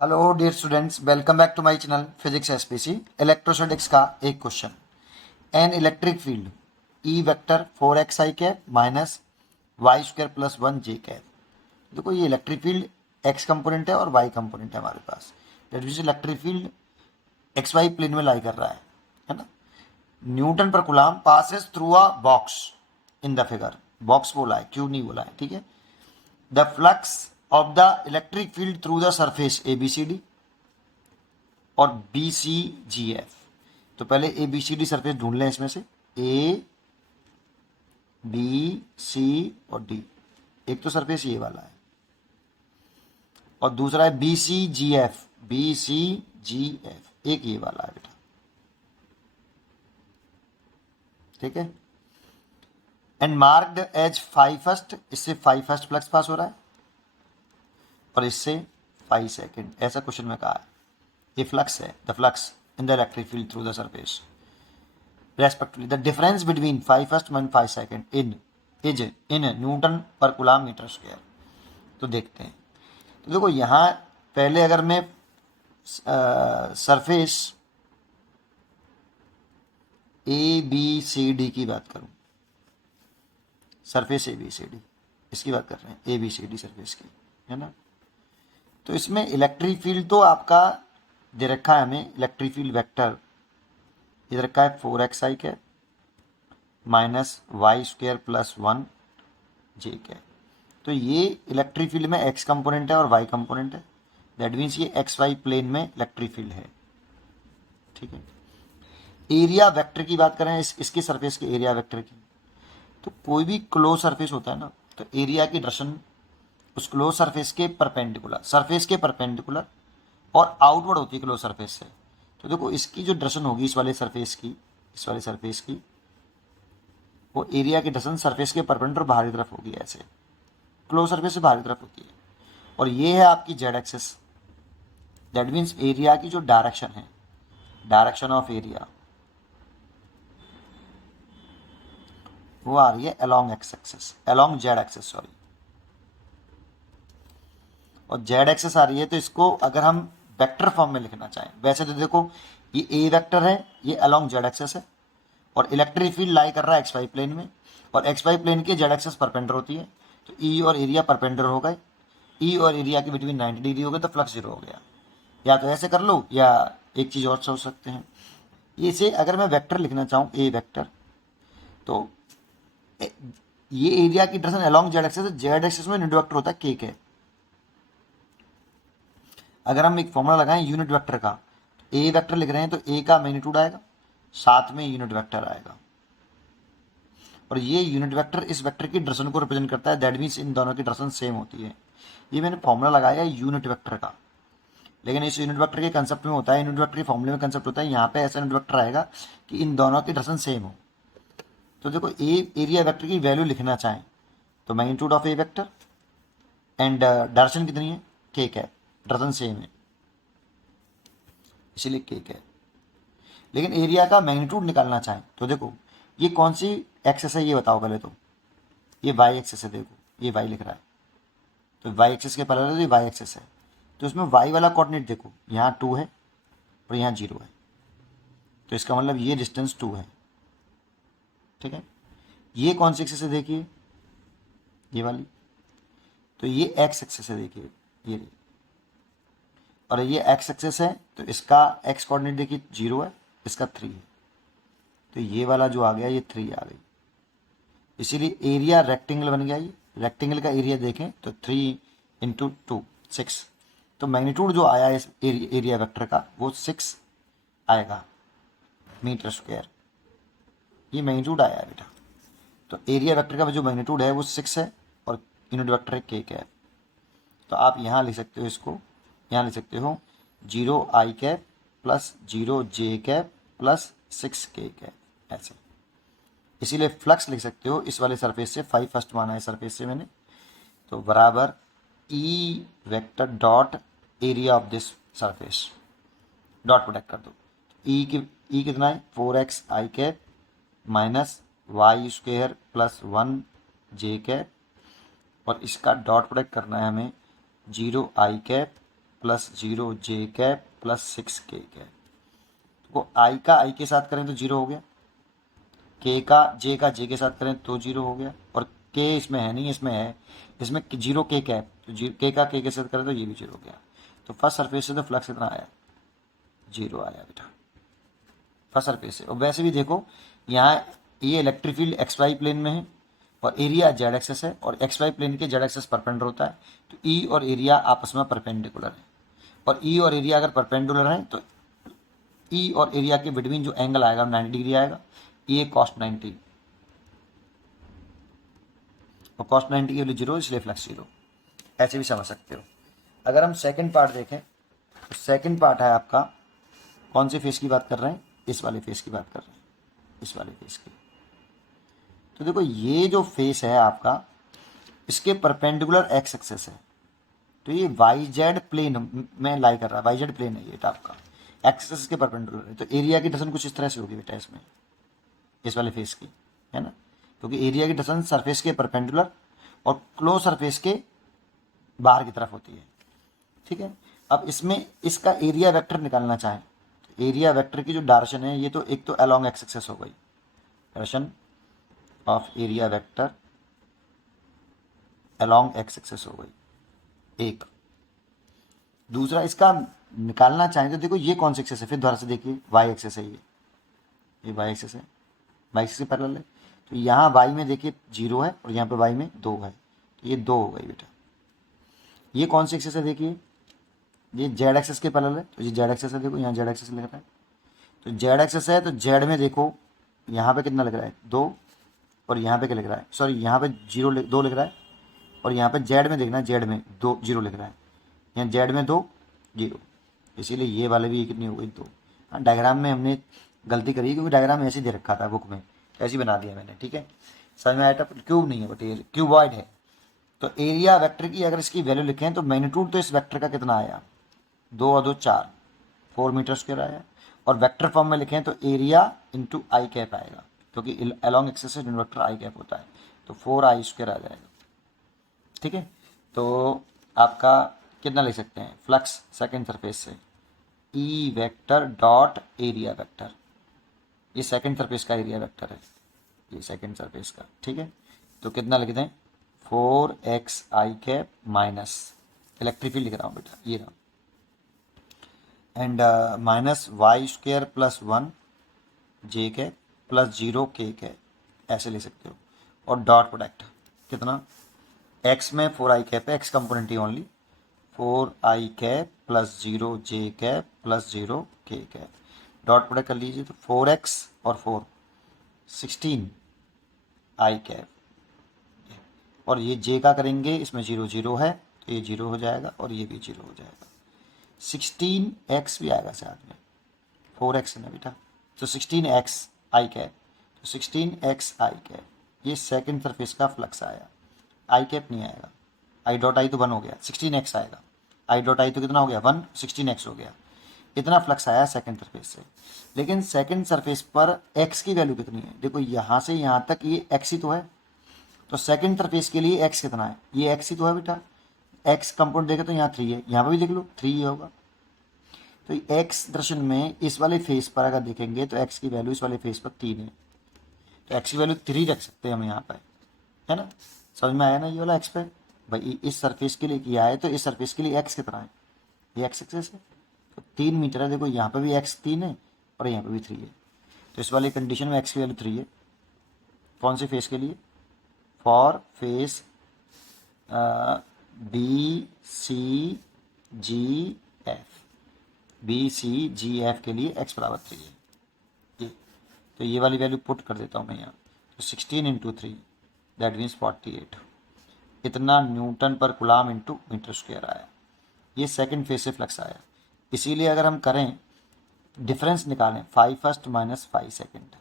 Hello dear students, welcome back to my channel physics SPC. Electrostatics का एक question. An electric field E vector 4xi cap minus Y square plus 1 J cap. देखो, ये electric field x component है और Y component है हमारे पास। That means electric field X Y plane में लाई कर रहा है ना। न्यूटन पर coulomb passes through a box in the figure. Box बोला है, क्यों नहीं बोला है, ठीक है। The flux of the electric field through the surface A B C D और बी सी जी एफ। तो पहले A B C D surface ढूंढ लें इसमें से। ए बी सी और डी। एक तो सरफेस ये वाला है और दूसरा है B C G F. B C G F एक ये वाला है बेटा, ठीक है। And marked as five first, इससे फाइव फर्स्ट फ्लक्स पास हो रहा है और इससे 5 सेकेंड। ऐसा क्वेश्चन में कहा है। ये फ्लक्स है, the flux in the electric field through the surface respectively. The difference between 5 first and 5 second is in newton पर कूलम मीटर स्क्वायर। तो देखते हैं। तो देखो, यहाँ पहले अगर मैं surface A B C D की बात करूँ, surface A B C D इसकी बात कर रहे हैं, A B C D surface की, है ना। तो इसमें इलेक्ट्रिक फील्ड तो आपका दे रखा है हमें, इलेक्ट्रिक फील्ड वेक्टर इधर रखा है 4xi के माइनस वाई स्क्वायर प्लस 1 जे के। तो ये इलेक्ट्रिक फील्ड में एक्स कंपोनेंट है और वाई कंपोनेंट है। दैट मीन्स ये एक्स वाई प्लेन में इलेक्ट्रिक फील्ड है, ठीक है। एरिया वेक्टर की बात करें, इसकी सरफेस के एरिया वेक्टर की, तो कोई भी क्लोज सरफेस होता है ना, तो एरिया की डायरेक्शन उस क्लोज सरफेस के परपेंडिकुलर, सरफेस के परपेंडिकुलर और आउटवर्ड होती है क्लोज सरफेस से। तो देखो, इसकी जो डायरेक्शन होगी इस वाले सरफेस की, इस वाले सरफेस की, वो एरिया की डायरेक्शन सरफेस के परपेंडिकुलर बाहरी तरफ होगी, ऐसे क्लोज सरफेस से बाहरी तरफ होती है। और ये है आपकी Z axis. That means area की जो डायरेक्शन है, डायरेक्शन ऑफ एरिया, वो आ रही है along X axis, along Z axis, sorry. और जेड एक्सेस आ रही है, तो इसको अगर हम वेक्टर फॉर्म में लिखना चाहें, वैसे तो देखो ये ए वेक्टर है, ये अलोंग जेड एक्सेस है और इलेक्ट्रिक फील्ड लाई कर रहा है एक्स वाई प्लेन में, और एक्स वाई प्लेन की जेड एक्सेस परपेंडर होती है। तो ई और एरिया परपेंडर हो गए, ई और एरिया के बिटवीन 90 डिग्री हो गए, तो फ्लक्स जीरो हो गया। या तो ऐसे कर लो, या एक चीज़ और सोच सकते हैं। इसे अगर मैं वेक्टर लिखना चाहूँ, ए वेक्टर, तो ये एरिया की direction along Z axis, Z axis में यूनिट वेक्टर होता है के के। अगर हम एक फॉर्मूला लगाएं यूनिट वेक्टर का, ए वेक्टर लिख रहे हैं तो ए का मैग्नीट्यूड आएगा, साथ में यूनिट वेक्टर आएगा, और ये यूनिट वेक्टर इस वेक्टर की डायरेक्शन को रिप्रेजेंट करता है। दैट मीन्स इन दोनों की डायरेक्शन सेम होती है। ये मैंने फॉर्मूला लगाया यूनिट वेक्टर का, लेकिन इस यूनिट वेक्टर के कंसेप्ट में होता है, यूनिट वेक्टर के फॉर्मूले में कंसेप्ट होता है, यहाँ पे ऐसा यूनिट वेक्टर आएगा कि इन दोनों की डायरेक्शन सेम हो। तो देखो, ए एरिया वेक्टर की वैल्यू लिखना चाहें तो magnitude of A vector and direction कितनी है, केक है, डायरेक्शन सेम है, इसीलिए केक है। लेकिन एरिया का मैग्नीट्यूड निकालना चाहें तो देखो, ये कौन सी एक्सेस है ये बताओ पहले तो। ये वाई एक्सेस है, देखो ये वाई लिख रहा है, तो वाई एक्सेस के पहले तो ये वाई एक्सेस है। तो इसमें वाई वाला कोऑर्डिनेट देखो, यहाँ 2 है और यहाँ 0 है, तो इसका मतलब ये डिस्टेंस 2 है, ठीक है। ये कौन सी एक्सेस है देखिए, ये वाली, तो ये एक्स एक्सेस है, देखिए ये रही। और ये एक्स एक्सेस है, तो इसका एक्स कोऑर्डिनेट देखिए 0 है, इसका 3 है, तो ये वाला जो आ गया ये 3 आ गई। इसीलिए एरिया रेक्टेंगल बन गया। ये रेक्टेंगल का एरिया देखें तो 3 इंटू 2 6। तो मैग्नीट्यूड जो आया इस एरिया वेक्टर का वो 6 आएगा मीटर स्क्वायर। ये मैग्नीट्यूड आया है बेटा। तो एरिया वेक्टर का जो मैग्नीट्यूड है वो 6 है और यूनिट वेक्टर है के कैप। तो आप यहाँ लिख सकते हो, इसको यहाँ लिख सकते हो 0 I cap plus 0 J cap plus 6 K cap, ऐसे। इसीलिए फ्लक्स लिख सकते हो इस वाले सरफेस से, 5 फर्स्ट माना है सरफेस से मैंने, तो बराबर E vector dot area of this surface, dot product कर दो। ई कितना है 4x I cap minus Y square plus 1 J cap, और इसका डॉट प्रोडक्ट करना है हमें 0 I cap plus 0 J cap plus 6 K cap. तो आई का आई के साथ करें तो 0 हो गया, के का जे के साथ करें तो 0 हो गया, और के इसमें है नहीं, इसमें है, इसमें 0 के कैप, तो के का के साथ करें तो ये भी 0 हो गया। तो फर्स्ट सरफेस से तो फ्लक्स कितना आया, 0 आया बेटा फर्स्ट सरफेस से। और वैसे भी देखो यहाँ ये electric field X Y plane में है और एरिया जेड एक्सेस है, और एक्स वाई प्लेन के जेड एक्सेस परपेंडिकुलर होता है, तो ई और एरिया आपस में परपेंडिकुलर है, और ई और एरिया अगर परपेंडिकुलर है तो ई और एरिया के बिटवीन जो एंगल आएगा 90 डिग्री आएगा, ये कॉस्ट 90, और कॉस्ट 90 की वैल्यू 0, इसलिए फ्लक्स 0। ऐसे भी समझ सकते हो। अगर हम सेकंड पार्ट देखें तो सेकंड पार्ट है आपका, कौन से फेस की बात कर रहे हैं, इस वाले फेस की बात कर रहे हैं, इस वाले फेस की। तो देखो ये जो फेस है आपका, इसके परपेंडिकुलर एक्स एक्सेस है, तो ये वाई जेड प्लेन में लाई कर रहा है, वाई जेड प्लेन है ये आपका, एक्सेस के परपेंडिकुलर है। तो एरिया की डिस्टेंस कुछ इस तरह से होगी बेटा इसमें, इस वाले फेस की, है ना, क्योंकि एरिया की डिस्टेंस सरफेस के परपेंडिकुलर और क्लोज सरफेस के बाहर की तरफ होती है, ठीक है। अब इसमें इसका एरिया वेक्टर निकालना चाहें तो एरिया वेक्टर की जो डायरेक्शन है, ये तो एक तो अलोंग एक्स एक्सेस हो गई, direction of area vector along X axis हो गई एक। दूसरा इसका निकालना चाहें तो देखो ये कौन सी एक्सेस है, फिर दोबारा से देखिए वाई एक्सेस है, ये वाई एक्सेस है, वाई एक्सेस के पैरेलल है। तो यहाँ वाई में देखिए 0 है और यहाँ पे वाई में 2 है, तो ये 2 हो गई बेटा। ये कौन सी एक्सेस है, देखिए ये जेड एक्सेस के पैरेलल है, तो ये जेड एक्सेस है, देखो यहाँ जेड एक्सेस लिख रहा है, तो जेड एक्सेस है, तो जेड में देखो यहाँ पे कितना लिख रहा है 2, और यहाँ पे क्या लिख रहा है, सॉरी यहाँ पे 2 लिख रहा है, और यहाँ पे जेड में देखना, जेड में 2 0 लिख रहा है, यहाँ जेड में 2 0, इसीलिए ये वाले भी कितनी हो गई 2। हाँ डायग्राम में हमने गलती करी क्योंकि डायग्राम ऐसे दे रखा था बुक में, ऐसे बना दिया मैंने, ठीक है, समझ में आया। क्यूब नहीं है बट ये क्यूबॉइड है। तो एरिया वेक्टर की अगर इसकी वैल्यू लिखें तो मैग्नीट्यूड तो इस वेक्टर का कितना आया, 2 और 2 4, 4 मीटर स्क्वायर आया, और वेक्टर फॉर्म में लिखें तो एरिया इंटू आई कैप आएगा, क्योंकि अलोंग एक्सेस से वेक्टर आई कैप होता है, तो 4 स्क्वायर आ जाएगा, ठीक है। तो आपका कितना लिख सकते हैं, फ्लक्स सेकंड सरफेस से ई वेक्टर डॉट एरिया वेक्टर, ये सेकंड सरफेस का एरिया वेक्टर है, ये सेकंड सरफेस का, ठीक है। तो कितना लिख दें 4x I cap minus electric field लिख रहा हूँ बेटा, ये रहा, and minus Y square plus 1 J cap plus 0 K cap, ऐसे ले सकते हो। और डॉट प्रोडक्ट कितना, x में 4i कैप है, x कंपोनेंट ही only, 4i cap plus 0 J cap plus 0 K cap, dot product कर लीजिए तो 4x और 4 16 आई कैप, और ये जे का करेंगे, इसमें 0 0 है तो ये 0 हो जाएगा और ये भी 0 हो जाएगा, 16x भी आएगा साथ में, 4x है ना बेटा, तो 16x आई कैप, तो 16x आई कैप, ये सेकंड सरफेस का फ्लक्स आया, आई कैप नहीं आएगा, आई डॉट आई तो 1 हो गया, 16x आएगा, आई डॉट आई तो कितना हो गया 1, 16x हो गया, इतना फ्लक्स आया सेकंड सरफेस से। लेकिन सेकंड सरफेस पर x की वैल्यू कितनी है, देखो यहाँ से यहाँ तक ये x ही तो है, तो सेकंड सरफेस के लिए x कितना है, ये x ही तो है बेटा, x कंपाउंड देखे तो यहाँ 3 है, यहाँ पर भी देख लो 3 ही होगा। तो x दर्शन में इस वाले फेस पर अगर देखेंगे तो x की वैल्यू इस वाले फेस पर 3 है, तो x की वैल्यू 3 रख सकते हैं हम यहाँ पर, है ना, समझ में आया ना, ये वाला x पे भाई इस सरफेस के लिए किया है, तो इस सरफेस के लिए x कितना है, ये x एक्सेस है, तो 3 मीटर है, देखो यहाँ पे भी x 3 है और यहाँ पे भी 3 है, तो इस वाली कंडीशन में x की वैल्यू 3 है, कौन से फेस के लिए, for face B C G F के लिए x बराबर 3 है ये, तो ये वाली वैल्यू पुट कर देता हूँ मैं यहाँ, तो 16 इंटू 3 दैट मीन्स 48, इतना न्यूटन पर कुलाम इंटू मीटर स्क्वायर आया, ये सेकंड फेज से फ्लक्स आया। इसीलिए अगर हम करें डिफरेंस निकालें 5 फर्स्ट माइनस 5 सेकंड,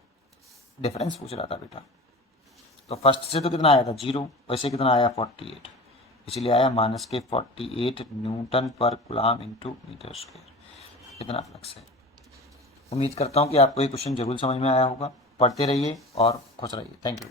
डिफरेंस पूछ रहा था बेटा, तो फर्स्ट से तो कितना आया था 0, वैसे कितना आया 48, इसीलिए आया माइनस के 48 न्यूटन पर कुलाम इंटू मीटर स्क्वायर, इतना फ्लक्स है। उम्मीद करता हूँ कि आपको ये क्वेश्चन जरूर समझ में आया होगा, पढ़ते रहिए और खुश रहिए, थैंक यू।